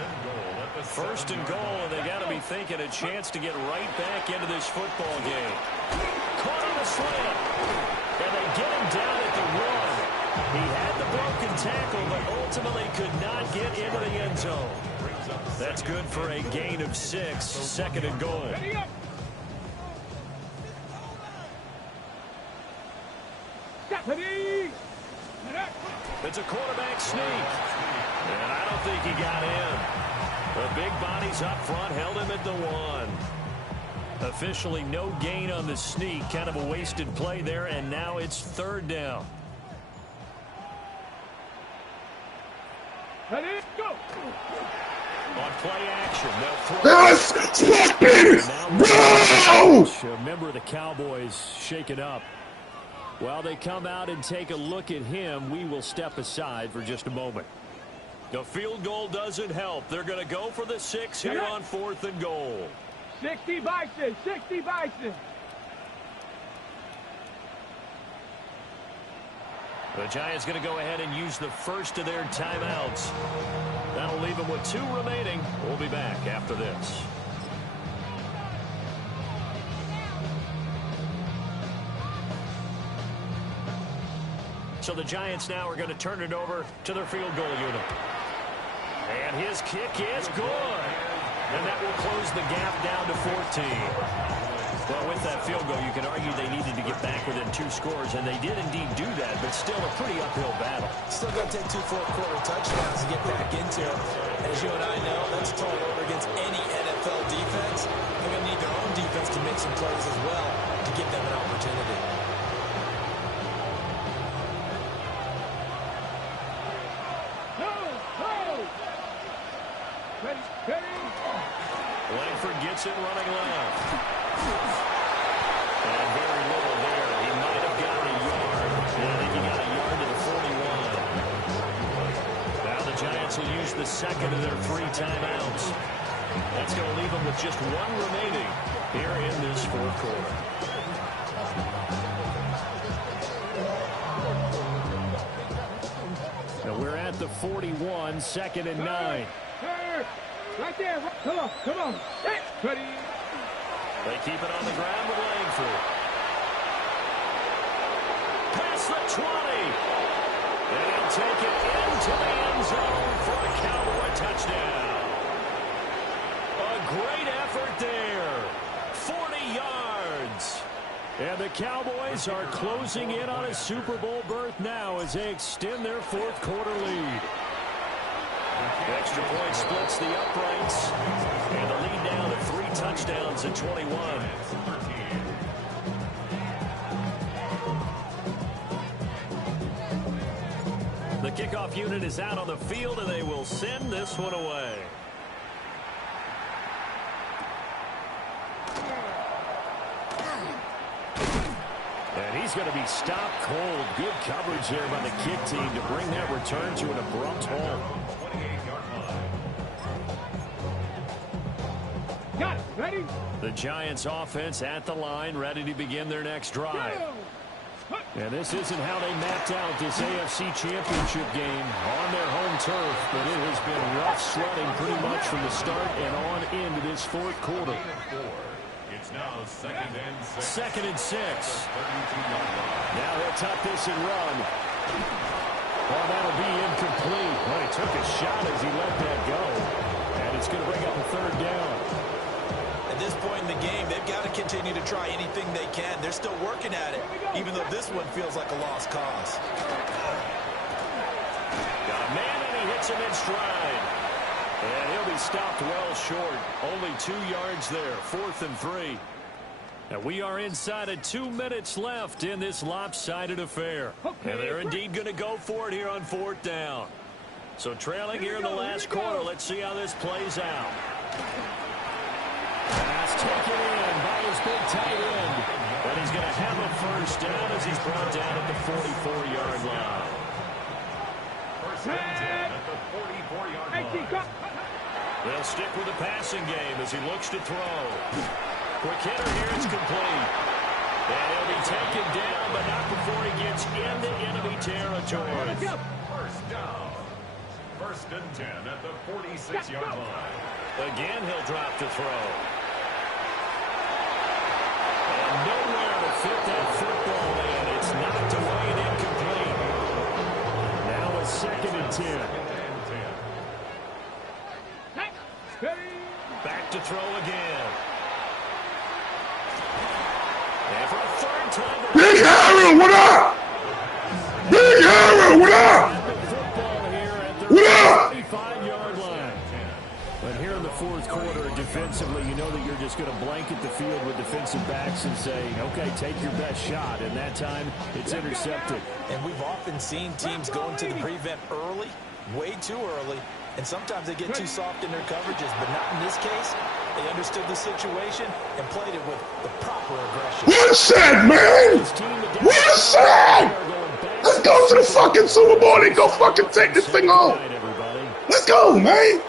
First and goal, and they got to be thinking a chance to get right back into this football game. Caught on a slant, and they get him down at the 1. He had the broken tackle, but ultimately could not get into the end zone. That's good for a gain of 6, 2nd and goal. It's a quarterback sneak, and I don't think he got in. The big bodies up front held him at the 1. Officially no gain on the sneak, kind of a wasted play there, and now it's third down. Ready, go. On play action, they'll throw. Yes! Bro! A member of the Cowboys shaken up. While they come out and take a look at him, we will step aside for just a moment. The field goal doesn't help. They're going to go for the 6 here on 4th and goal. 60 Bison. 60 Bison. The Giants going to go ahead and use the first of their timeouts. That'll leave them with 2 remaining. We'll be back after this. So the Giants now are going to turn it over to their field goal unit. And his kick is good. And that will close the gap down to 14. Well, with that field goal, you can argue they needed to get back within 2 scores, and they did indeed do that, but still a pretty uphill battle. Still going to take 2 fourth-quarter touchdowns to get back into it. As you and I know, that's a tall order against any NFL defense. They're going to need their own defense to make some plays as well to give them an opportunity. Langford gets it running left. And very little there. He might have gotten a the second of their 3 timeouts. That's going to leave them with just 1 remaining here in this fourth quarter. Now we're at the 41, 2nd and 9. Right there. Come on. Come on. Ready. They keep it on the ground with Langford. Past the 20. And he'll take it into the end zone for a Cowboy touchdown. A great effort there. 40 yards. And the Cowboys are closing in on a Super Bowl berth now as they extend their fourth quarter lead. The extra point splits the uprights. And the lead down to 3 touchdowns at 21. The kickoff unit is out on the field, and they will send this one away. And he's going to be stopped cold. Good coverage there by the kick team to bring that return to an abrupt halt. Got it. Ready? The Giants offense at the line, ready to begin their next drive. And this isn't how they mapped out this AFC Championship game on their home turf, but it has been rough sledding pretty much from the start and on into this fourth quarter. It's now 2nd and 6. 2nd and 6. Now they'll tuck this and run. Oh, that'll be incomplete. Well, he took a shot as he let that go. And it's going to bring up a 3rd down. At this point in the game, they've got to continue to try anything they can. They're still working at it, even though this one feels like a lost cause. Got a man, and he hits him in stride. And he'll be stopped well short. Only 2 yards there. 4th and 3. And we are inside of 2 minutes left in this lopsided affair. And they're indeed going to go for it here on 4th down. So trailing here in the last quarter. Let's see how this plays out. Pass taken in by his big tight end. And he's going to have a 1st down as he's brought down at the 44-yard line. 1st and 10 at the 44-yard line. They'll stick with the passing game as he looks to throw. Quick hitter here, it's complete. And he'll be taken down, but not before he gets into enemy territory. 1st down. 1st and 10 at the 46-yard line. Again, he'll drop to throw. And nowhere to fit that football in. It's knocked away and incomplete. Now a 2nd and 10. Back to throw again. And for a 3rd time. Big Harry, what up? Big Harry, what up? What up? 25-yard line. But here in the fourth quarter, defensively, you know that you're just going to blanket the field with defensive backs and say, okay, take your best shot. And that time, it's intercepted. And we've often seen teams go into the prevent early, way too early, and sometimes they get too soft in their coverages, but not in this case. They understood the situation and played it with the proper aggression. What said, man? What said? Let's go to the fucking Super Bowl and go fucking take this thing home. Let's go, man.